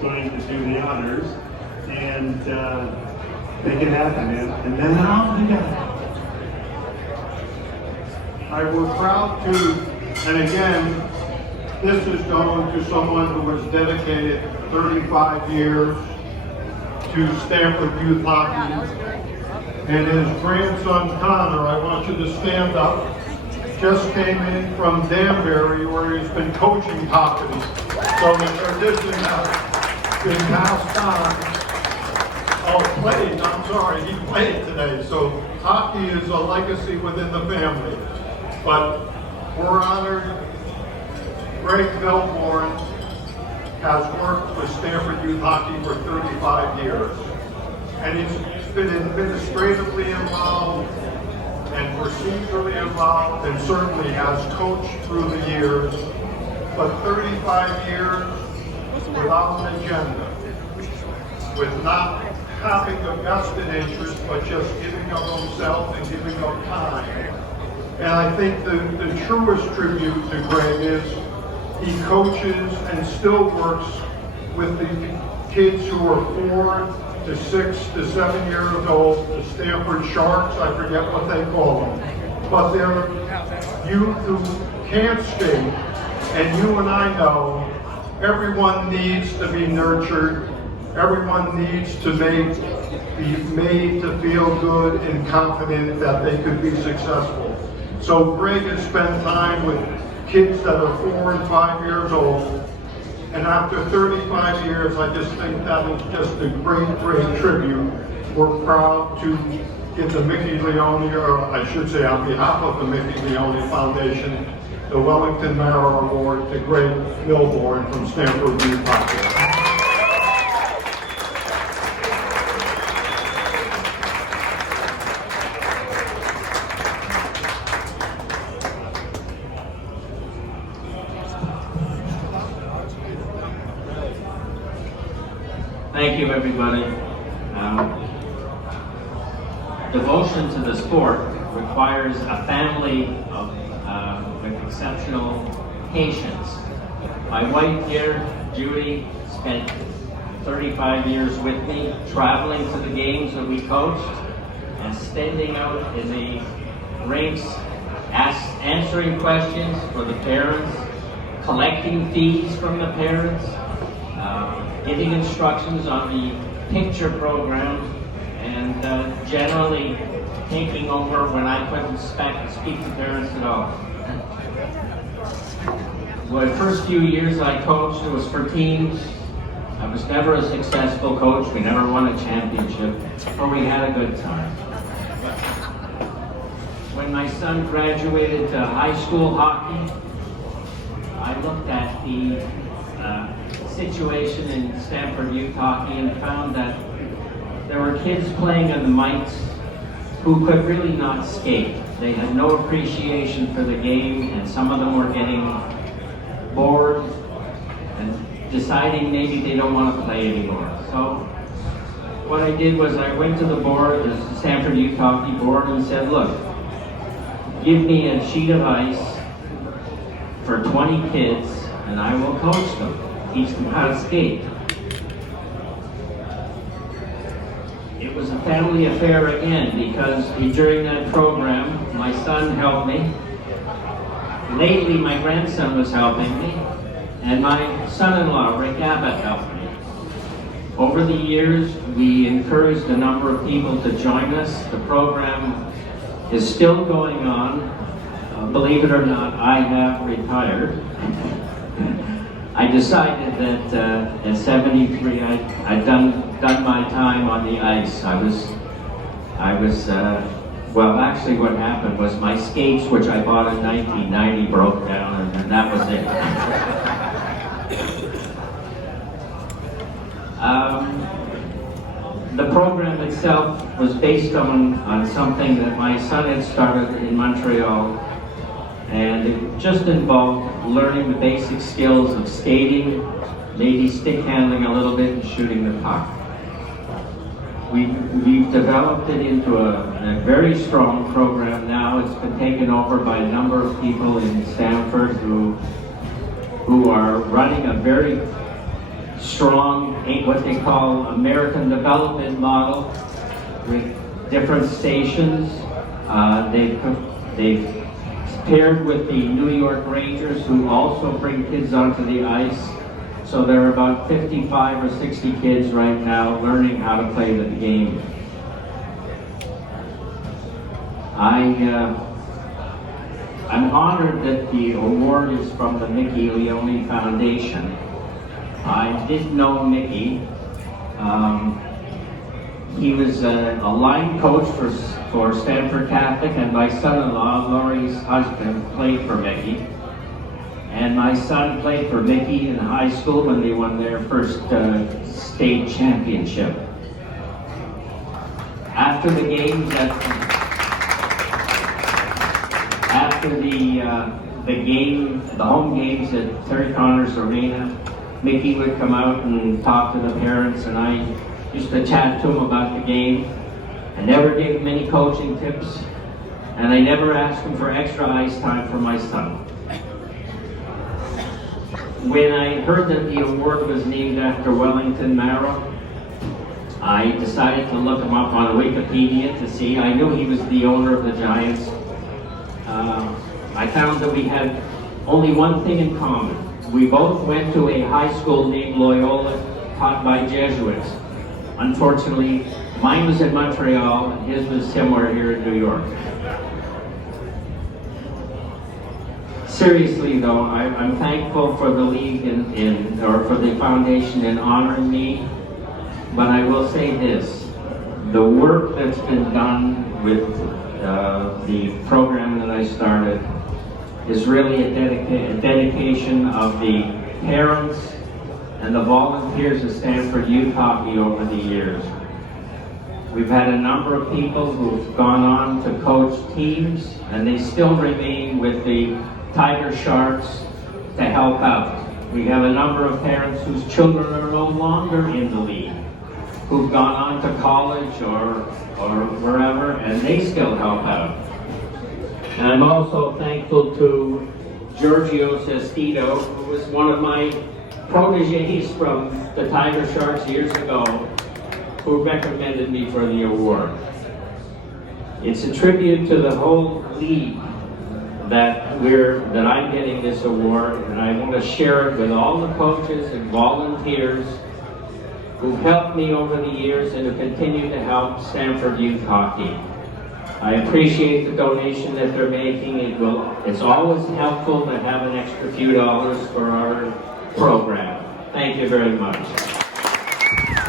going to do the honors and make it happen, man. And then on together. We're proud to, and again, this is going to someone who was dedicated 35 years to Stanford youth hockey. And his grandson, Connor, I want you to stand up, just came in from Danbury where he's been coaching hockey. So the tradition has been passed on. Oh, played, I'm sorry, he played today. So hockey is a legacy within the family. But we're honored. Greg Milborn has worked with Stanford youth hockey for 35 years. And he's been administratively involved and procedurally involved and certainly has coached through the years. But 35 years without an agenda, with not having a vested interest, but just giving of himself and giving of time. And I think the truest tribute to Greg is he coaches and still works with the kids who are 4 to 6 to 7 years old, the Stanford Sharks, I forget what they call them. But they're youth who can't skate, and you and I know everyone needs to be nurtured. Everyone needs to be made to feel good and confident that they could be successful. So Greg has spent time with kids that are 4 and 5 years old. And after 35 years, I just think that is just a great, great tribute. We're proud to give the Mickey Leone, or I should say on behalf of the Mickey Leone Foundation, the Wellington Merit Award to Greg Milborn from Stanford Youth Hockey. Thank you, everybody. Devotion to the sport requires a family with exceptional patience. My wife here, Judy, spent 35 years with me, traveling to the games that we coached, and standing out in the rinks, answering questions for the parents, collecting fees from the parents, giving instructions on the picture program, and generally taking over when I couldn't speak to parents at all. Well, the first few years I coached, it was for teams. I was never a successful coach. We never won a championship, but we had a good time. When my son graduated to high school hockey, I looked at the situation in Stanford youth hockey and found that there were kids playing on the mics who could really not skate. They had no appreciation for the game, and some of them were getting bored and deciding maybe they don't want to play anymore. So what I did was I went to the board, the Stanford Youth Hockey Board, and said, look, give me a sheet of ice for 20 kids and I will coach them. Teach them how to skate. It was a family affair again because during that program, my son helped me. Lately, my grandson was helping me, and my son-in-law, Rick Abbott, helped me. Over the years, we encouraged a number of people to join us. The program is still going on. Believe it or not, I have retired. I decided that at 73, I'd done my time on the ice. Well, actually what happened was my skates, which I bought in 1990, broke down, and that was it. The program itself was based on something that my son had started in Montreal. And it just involved learning the basic skills of skating, maybe stick handling a little bit, and shooting the puck. We've developed it into a very strong program now. It's been taken over by a number of people in Stanford who are running a very strong, what they call American development model with different stations. They've paired with the New York Rangers, who also bring kids onto the ice. So there are about 55 or 60 kids right now learning how to play the game. I'm honored that the award is from the Mickey Leone Foundation. I did know Mickey. He was a line coach for Stanford Catholic, and my son-in-law, Laurie's husband, played for Mickey. And my son played for Mickey in high school when they won their first state championship. After the games, the home games at Terry Connors Arena, Mickey would come out and talk to the parents, and I used to chat to him about the game. I never gave him any coaching tips, and I never asked him for extra ice time for my son. When I heard that the award was named after Wellington Mara, I decided to look him up on Wikipedia to see. I knew he was the owner of the Giants. I found that we had only one thing in common. We both went to a high school named Loyola, taught by Jesuits. Unfortunately, mine was in Montreal, and his was somewhere here in New York. Seriously though, I'm thankful for the league or for the foundation in honoring me, but I will say this: the work that's been done with the program that I started is really a dedication of the parents and the volunteers of Stanford Youth Hockey over the years. We've had a number of people who've gone on to coach teams, and they still remain with the Tiger Sharks to help out. We have a number of parents whose children are no longer in the league, who've gone on to college or wherever, and they still help out. And I'm also thankful to Giorgio Sestito, who was one of my proteges from the Tiger Sharks years ago, who recommended me for the award. It's a tribute to the whole league that I'm getting this award, and I want to share it with all the coaches and volunteers who've helped me over the years and who continue to help Stanford Youth Hockey. I appreciate the donation that they're making. It's always helpful to have an extra few dollars for our program. Thank you very much.